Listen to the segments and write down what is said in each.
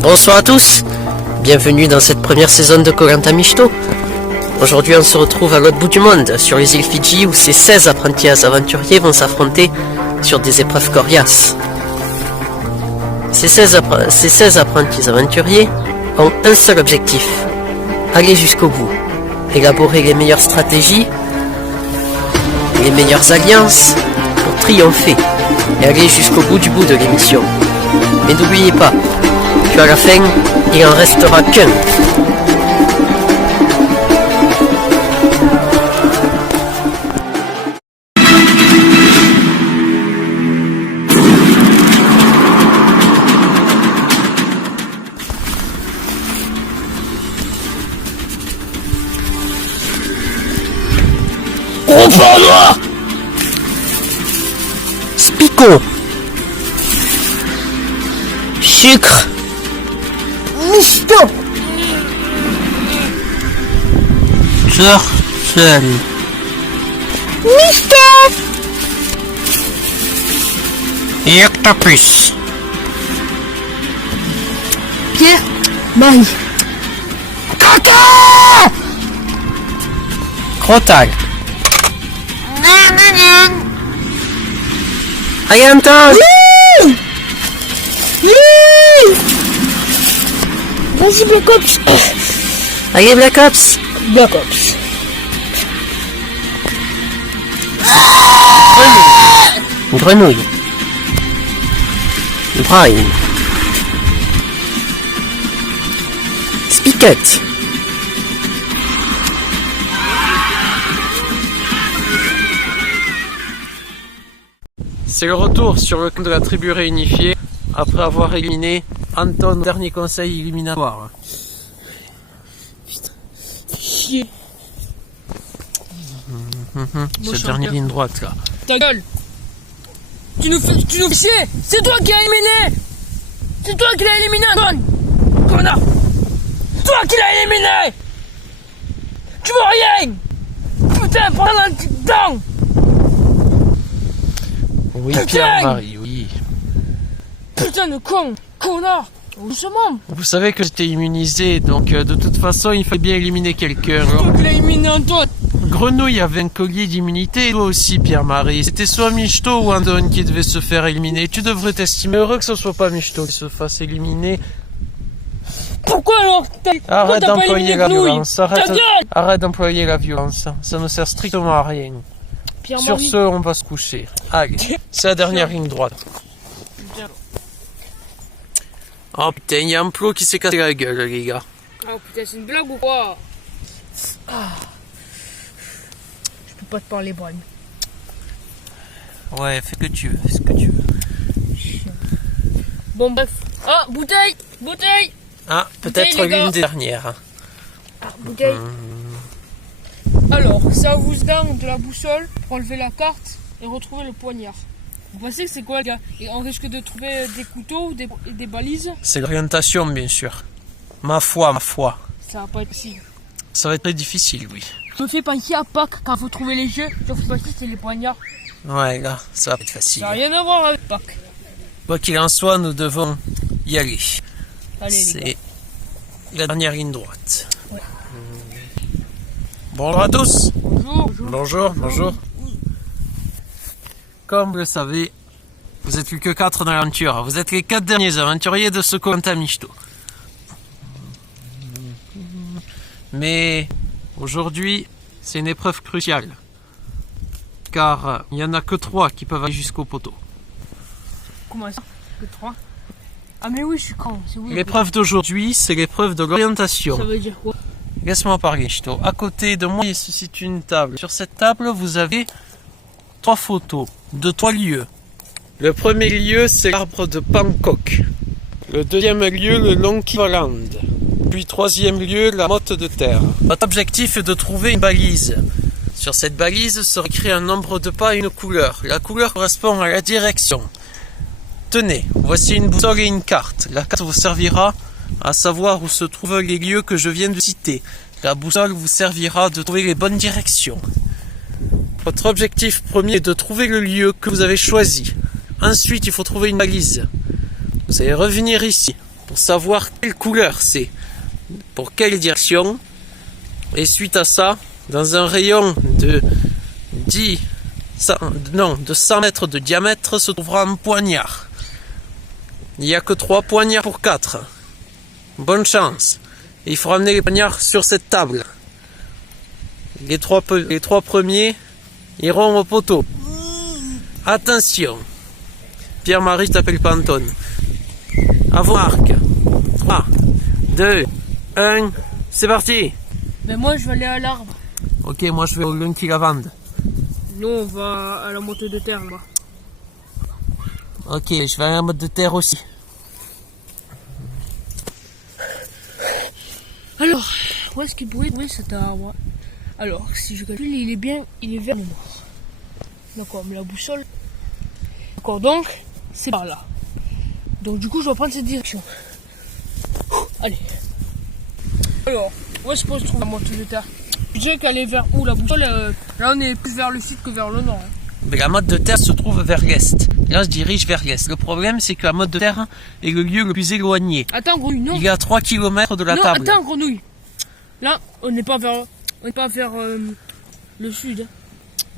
Bonsoir à tous, bienvenue dans cette première saison de Koh-Lanta Mishito. Aujourd'hui on se retrouve à l'autre bout du monde, sur les îles Fidji, où ces 16 apprentis aventuriers vont s'affronter sur des épreuves coriaces. Ces 16 apprentis aventuriers ont un seul objectif, aller jusqu'au bout, élaborer les meilleures stratégies, les meilleures alliances pour triompher et aller jusqu'au bout de l'émission. Mais n'oubliez pas, qu'à la fin, il en restera qu'un. Reprends-moi! Spico! Sucre! Misto! Turtle! Misto! Et octopus! Pierre! Marie! Caca! Crotal! Ayantos! Vas-y, Black Ops! Allez, Black Ops! Black Ops! Grenouille! Brian! Spiquette! C'est le retour sur le camp de la tribu réunifiée après avoir éliminé Anton, dernier conseil éliminatoire. Putain, chier. Cette dernière ligne droite là. Ta gueule. Tu nous fais chier. C'est toi qui l'as éliminé. C'est toi qui l'as éliminé, Anton. Connard. C'est toi qui l'as éliminé. Tu veux rien. Putain, prends un petit dent. Oui, Putain. Pierre-Marie, oui. Putain de con. Connard. Doucement. Vous savez que j'étais immunisé, donc de toute façon il fallait bien éliminer quelqu'un. C'est toi qui l'as éliminé, Antoine. Grenouille avait un collier d'immunité, toi aussi Pierre-Marie. C'était soit Michto ou Andon qui devait se faire éliminer. Tu devrais t'estimer heureux que ce soit pas Michto qui se fasse éliminer. Pourquoi alors Arrête d'employer la violence, Ta gueule. arrête d'employer la violence, ça ne sert strictement à rien. Sur Pierre-Marie. ce, on va se coucher. Allez, c'est la dernière ligne droite. Putain. Oh putain, il y a un plot qui s'est cassé la gueule, les gars. Oh putain, c'est une blague ou quoi? Je peux pas te parler, Brian. Ouais, fais ce que tu veux. Bon, bref. Ah, bouteille. Ah, peut-être Bouteille, les l'une gars. des dernières. Ah, bouteille. Alors, ça vous donne de la boussole pour enlever la carte et retrouver le poignard. Vous pensez que c'est quoi, les gars? Et on risque de trouver des couteaux et des balises. C'est l'orientation, bien sûr. Ma foi. Ça va pas être possible. Ça va être très difficile, oui. Je me fais penser à Pâques quand vous trouvez les jeux. Je me fais penser que c'est les poignards. Ouais, là, ça va être facile. Ça n'a rien à voir avec Pâques. Quoi qu'il en soit, nous devons y aller. Allez, les gars. C'est la dernière ligne droite. Ouais. Bonjour à tous. Bonjour. Comme vous le savez, vous êtes plus que 4 dans l'aventure. Vous êtes les 4 derniers aventuriers de ce Koh-Lanta Mishito. Mais aujourd'hui, c'est une épreuve cruciale. Car il n'y en a que 3 qui peuvent aller jusqu'au poteau. Comment ça? Que 3? Ah, mais oui, je suis con. C'est oui. L'épreuve d'aujourd'hui, c'est l'épreuve de l'orientation. Ça veut dire quoi? Laisse-moi parler, Chito. À côté de moi, il se situe une table. Sur cette table, vous avez 3 photos de 3 lieux. Le premier lieu, c'est l'arbre de Bangkok. Le deuxième lieu, le Longkivaland. Puis troisième lieu, la motte de terre. Votre objectif est de trouver une balise. Sur cette balise sera écrit un nombre de pas et une couleur. La couleur correspond à la direction. Tenez, voici une boussole et une carte. La carte vous servira à savoir où se trouvent les lieux que je viens de citer. La boussole vous servira de trouver les bonnes directions. Votre objectif premier est de trouver le lieu que vous avez choisi. Ensuite, il faut trouver une balise. Vous allez revenir ici pour savoir quelle couleur c'est, pour quelle direction. Et suite à ça, dans un rayon de 100 mètres de diamètre se trouvera un poignard. Il n'y a que 3 poignards pour 4. Bonne chance. Et il faut ramener les poignards sur cette table. Les trois premiers iront au poteau. Attention. Pierre-Marie, je t'appelle pas Anton. À vos marques. 3, 2, 1, c'est parti. Mais moi je vais aller à l'arbre. Ok, moi je vais au Lunky Lavande. Nous on va à la montée de terre là. Ok, je vais à la motte de terre aussi. Alors, où est-ce qu'il pourrait trouver cet arbre? Alors, si je calcule, il est vers le nord. D'accord, mais la boussole. D'accord, donc, c'est par là. Donc, du coup, je dois prendre cette direction. Allez. Alors, où est-ce qu'on se trouve la montée de terre? Je dirais qu'elle est vers où la boussole? Là, on est plus vers le sud que vers le nord. Hein. Mais la motte de terre se trouve vers l'est. Là, je dirige vers l'est. Le problème, c'est que la motte de terre est le lieu le plus éloigné. Attends, grenouille, non. Il y a 3 km de la non, table. Attends, grenouille. Là, on n'est pas vers le sud.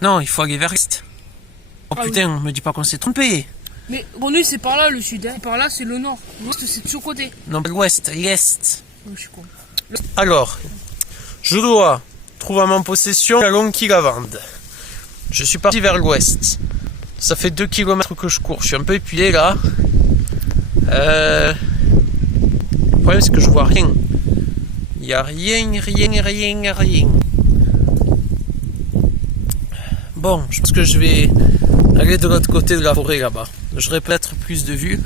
Non, il faut aller vers l'est. Oh Ah putain, me dis pas qu'on s'est trompé. Mais grenouille, c'est par là le sud. Hein. Par là, c'est le nord. L'ouest, c'est de ce côté. Non, l'ouest, l'est. Oh, je suis con. Alors, je dois trouver en mon possession la Lunky Lavande. Je suis parti vers l'ouest. Ça fait 2 km que je cours. Je suis un peu épuisé là. Le problème, c'est que je vois rien. Il n'y a rien. Bon, je pense que je vais aller de l'autre côté de la forêt là-bas. J'aurai peut-être plus de vue.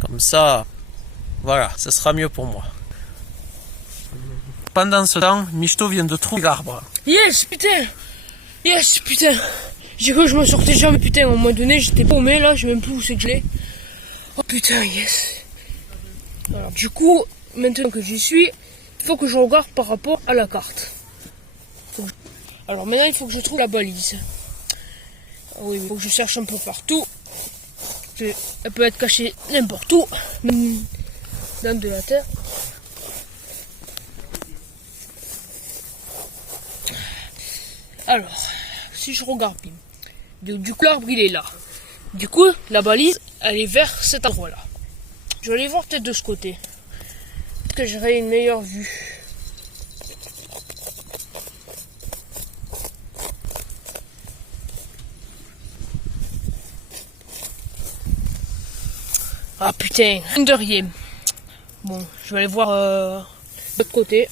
Comme ça, voilà, ça sera mieux pour moi. Pendant ce temps, Michto vient de trouver l'arbre. Yes, putain. J'ai cru que je me sortais jamais, putain. À un moment donné, j'étais paumé là, je sais même plus où c'est que je l'ai. Oh putain, yes. Alors, du coup, maintenant que j'y suis, il faut que je regarde par rapport à la carte. Alors maintenant, il faut que je trouve la balise. Ah oui, il faut que je cherche un peu partout. Elle peut être cachée n'importe où, même dans de la terre. Alors, si je regarde bien, du coup l'arbre il est là. Du coup, la balise, elle est vers cet endroit-là. Je vais aller voir peut-être de ce côté. Peut-être que j'aurai une meilleure vue. Ah putain, rien de rien. Bon, je vais aller voir de l'autre côté.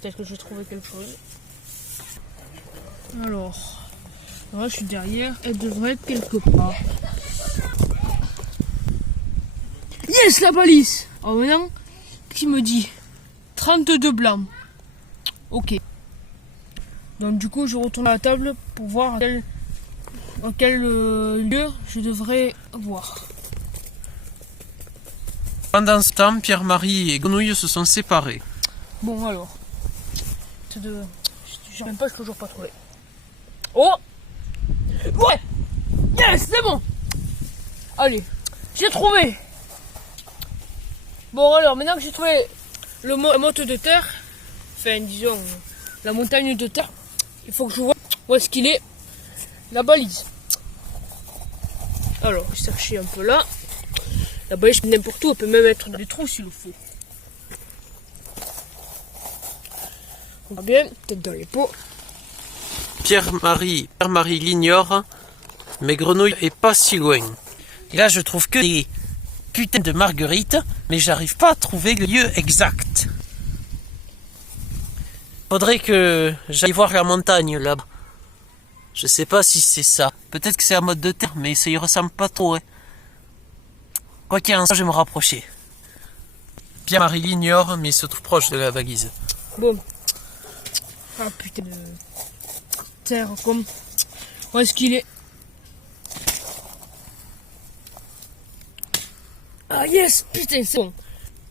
Peut-être que je vais trouver quelque chose. Alors, là je suis derrière, elle devrait être quelque part. Yes, la balise. Alors maintenant, qui me dit 32 blancs. Ok. Donc du coup, je retourne à la table pour voir dans quel lieu je devrais voir. Pendant ce temps, Pierre-Marie et Grenouille se sont séparés. Bon alors, je sais même pas, je l'ai toujours pas trouvé. Oh, ouais, yes, c'est bon. Allez, j'ai trouvé. Bon alors, maintenant que j'ai trouvé la motte de terre, enfin disons la montagne de terre, il faut que je vois où est-ce qu'il est, la balise. Alors, je vais chercher un peu là. La balise n'importe où, elle peut même être dans les trous s'il le faut. On va bien, peut-être dans les pots. Pierre-Marie l'ignore, mais Grenouille est pas si loin. Et là, je trouve que des putains de marguerites, mais j'arrive pas à trouver le lieu exact. Faudrait que j'aille voir la montagne là-bas. Je sais pas si c'est ça. Peut-être que c'est la motte de terre, mais ça y ressemble pas trop. Hein. Quoi qu'il en soit, je vais me rapprocher. Pierre-Marie l'ignore, mais il se trouve proche de la balise. Bon. Ah putain de terre comme. Où est-ce qu'il est? Ah yes, putain, c'est bon.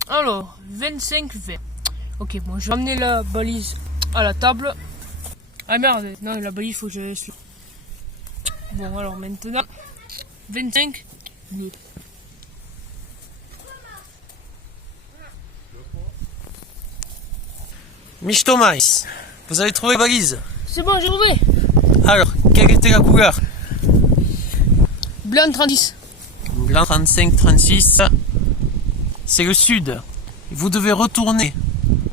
Alors, 25 verres. Ok, bon, je vais amener la balise à la table. Ah merde, non, la balise, faut que je laisse. Bon, alors maintenant, 25 bleu. Michto Mais, vous avez trouvé la valise? C'est bon, j'ai trouvé. Alors, quelle était la couleur? Blanc 36. Blanc 35-36, c'est le sud. Vous devez retourner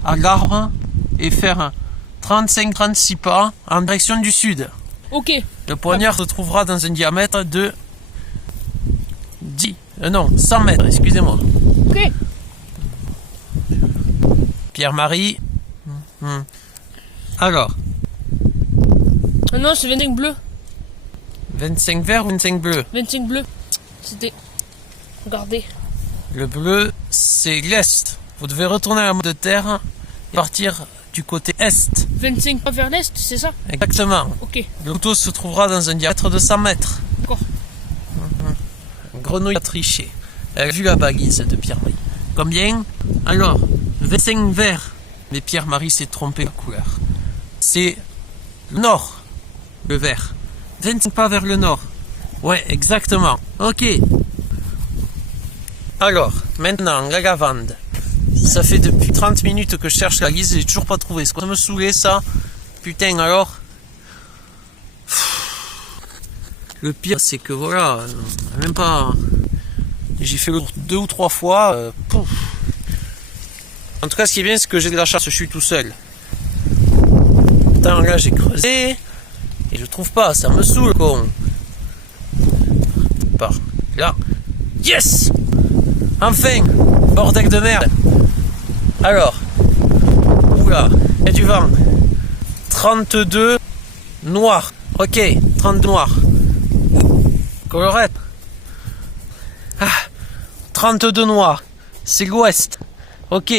à l'arbre et faire 35-36 pas en direction du sud. Ok. Le poignard se trouvera dans un diamètre de 100 mètres, excusez-moi. Ok. Pierre-Marie. Alors, Ah non, c'est 25 bleu. 25 vert ou 25 bleu? 25 bleu. C'était. Regardez. Le bleu, c'est l'est. Vous devez retourner à la de terre et partir du côté est. 25 pas vers l'est, c'est ça? Exactement. Ok. Le couteau se trouvera dans un diamètre de 100 mètres. D'accord. Grenouille a triché. Elle a vu la balise de Pierre-Marie. Combien? Alors, 25 vert. Mais Pierre-Marie s'est trompé la couleur. C'est le nord, le vert. 25 pas vers le nord. Ouais, exactement. Ok. Alors, maintenant, la lavande. Ça fait depuis 30 minutes que je cherche la liste, j'ai toujours pas trouvé. Ça me saoulait ça. Putain, alors. Le pire, c'est que voilà, même pas. J'ai fait le tour 2 ou 3 fois. En tout cas, ce qui est bien, c'est que j'ai de la chance, je suis tout seul. Attends, là, j'ai creusé. Et je trouve pas, ça me saoule, con. Par là. Yes! Enfin! Bordel de merde! Alors. Oula, il y a du vent. 32 noir. Ok, 32 noir. Colorette. Ah, 32 noir. C'est l'ouest. Ok.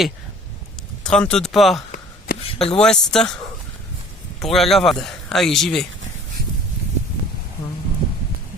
32 pas à l'ouest pour la lavande. Allez, j'y vais.